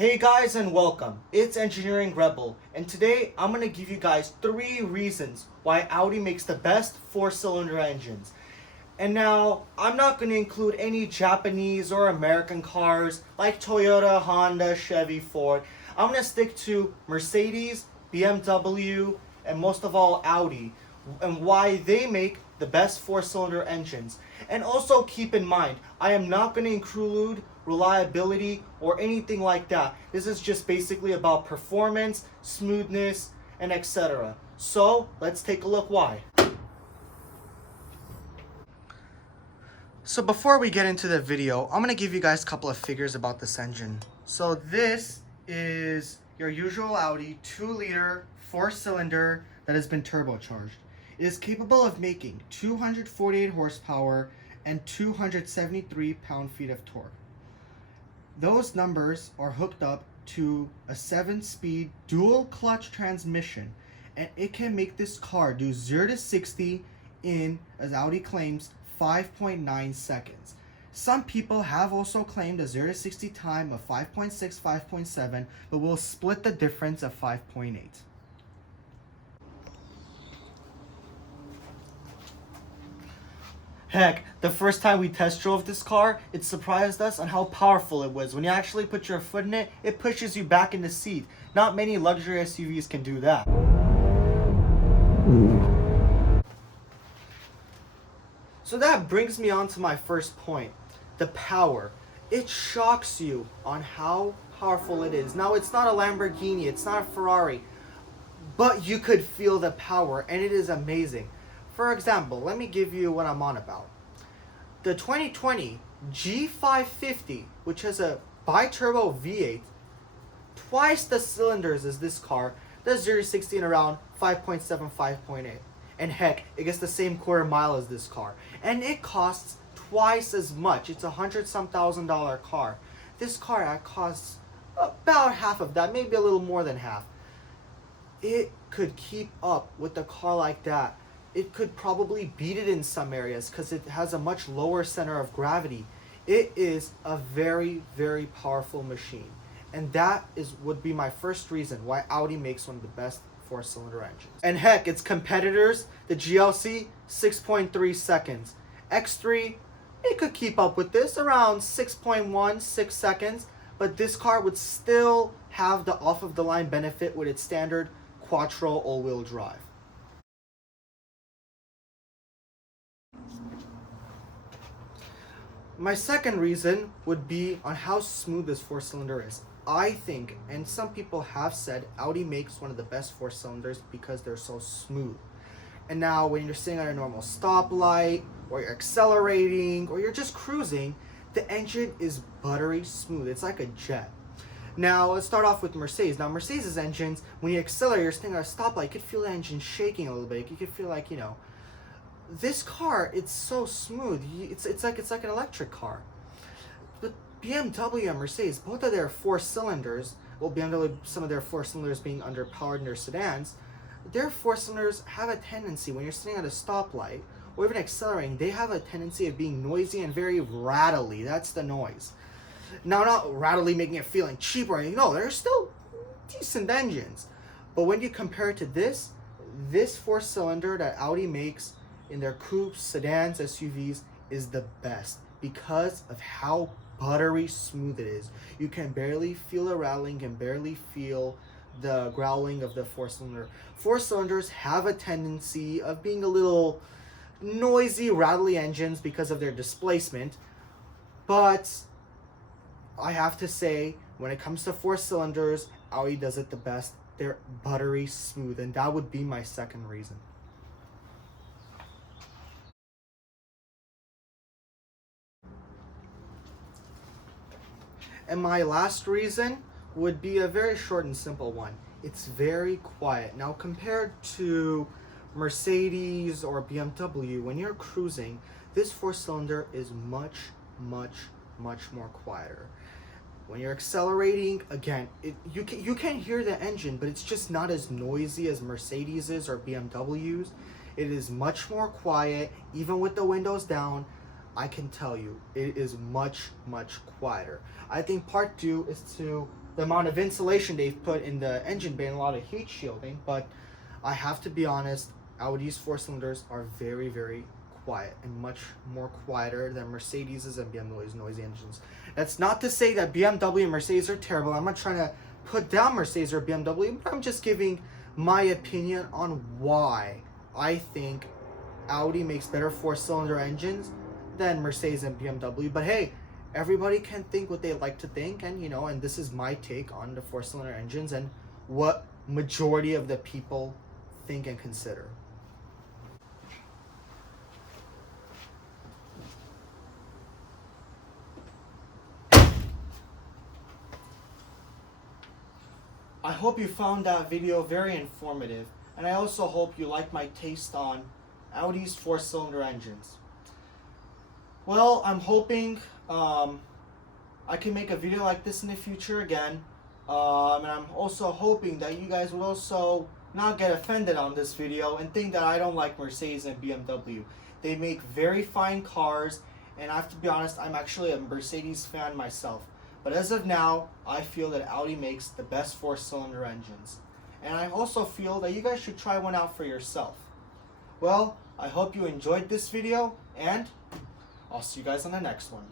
Hey guys and welcome, it's Engineering Rebel, and today I'm going to give you guys 3 reasons why Audi makes the best 4-cylinder engines. And now, I'm not going to include any Japanese or American cars like Toyota, Honda, Chevy, Ford. I'm going to stick to Mercedes, BMW, and most of all Audi, and why they make the best 4-cylinder engines. And also keep in mind, I am not going to include reliability or anything like that. This is just basically about performance, smoothness, and etc. So let's take a look why. So before we get into the video, I'm going to give you guys a couple of figures about this engine. So this is your usual Audi 2-liter 4-cylinder that has been turbocharged. It is capable of making 248 horsepower and 273 pound-feet of torque. Those numbers are hooked up to a 7-speed dual clutch transmission, and it can make this car do 0 to 60 in, as Audi claims, 5.9 seconds. Some people have also claimed a 0 to 60 time of 5.6, 5.7, but we'll split the difference of 5.8. Heck, the first time we test drove this car, it surprised us on how powerful it was. When you actually put your foot in it, it pushes you back in the seat. Not many luxury SUVs can do that. So that brings me on to my first point, the power. It shocks you on how powerful it is. Now, it's not a Lamborghini, it's not a Ferrari, but you could feel the power, and it is amazing. For example, let me give you what I'm on about. The 2020 G550, which has a bi-turbo V8, twice the cylinders as this car, does 0 to 60 in around 5.7, 5.8. And heck, it gets the same quarter mile as this car. And it costs twice as much. It's $100-some thousand car. This car costs about half of that, maybe a little more than half. It could keep up with a car like that. It could probably beat it in some areas because it has a much lower center of gravity. It is a very, very powerful machine. And that would be my first reason why Audi makes one of the best 4-cylinder engines. And heck, its competitors, the GLC, 6.3 seconds. X3, it could keep up with this, around 6.1, 6 seconds. But this car would still have the off-of-the-line benefit with its standard quattro all-wheel drive. My second reason would be on how smooth this 4-cylinder is. I think, and some people have said, Audi makes one of the best 4-cylinders because they're so smooth. And now when you're sitting at a normal stoplight, or you're accelerating, or you're just cruising, the engine is buttery smooth. It's like a jet. Now, let's start off with Mercedes. Now, Mercedes' engines, when you accelerate, you're sitting at a stoplight, you could feel the engine shaking a little bit. You could feel like, this car, it's so smooth. It's like an electric car. But BMW and Mercedes, both of their 4-cylinders, well, BMW, some of their 4-cylinders being underpowered in their sedans, their 4-cylinders have a tendency, when you're sitting at a stoplight, or even accelerating, they have a tendency of being noisy and very rattly. That's the noise. Now, not rattly making it feeling cheap or anything. No, they're still decent engines. But when you compare it to this 4-cylinder that Audi makes in their coupes, sedans, SUVs is the best because of how buttery smooth it is. You can barely feel the rattling, can barely feel the growling of the 4-cylinder. 4-cylinders have a tendency of being a little noisy, rattly engines because of their displacement, but I have to say, when it comes to 4-cylinders, Audi does it the best. They're buttery smooth, and that would be my second reason. And my last reason would be a very short and simple one. It's very quiet. Now, compared to Mercedes or BMW, when you're cruising, this 4-cylinder is much, much, much more quieter. When you're accelerating, again, you can hear the engine, but it's just not as noisy as Mercedes's or BMW's. It is much more quiet, even with the windows down. I can tell you, it is much, much quieter. I think part 2 is to the amount of insulation they've put in the engine bay and a lot of heat shielding, but I have to be honest, Audi's four cylinders are very, very quiet and much more quieter than Mercedes's and BMW's noisy engines. That's not to say that BMW and Mercedes are terrible. I'm not trying to put down Mercedes or BMW, but I'm just giving my opinion on why I think Audi makes better four-cylinder engines than Mercedes and BMW. But hey, everybody can think what they like to think, and and this is my take on the four-cylinder engines and what majority of the people think and consider. I hope you found that video very informative, and I also hope you like my taste on Audi's four-cylinder engines. Well, I'm hoping I can make a video like this in the future again, and I'm also hoping that you guys would also not get offended on this video and think that I don't like Mercedes and BMW. They make very fine cars, and I have to be honest, I'm actually a Mercedes fan myself. But as of now, I feel that Audi makes the best four-cylinder engines. And I also feel that you guys should try one out for yourself. Well, I hope you enjoyed this video, and I'll see you guys on the next one.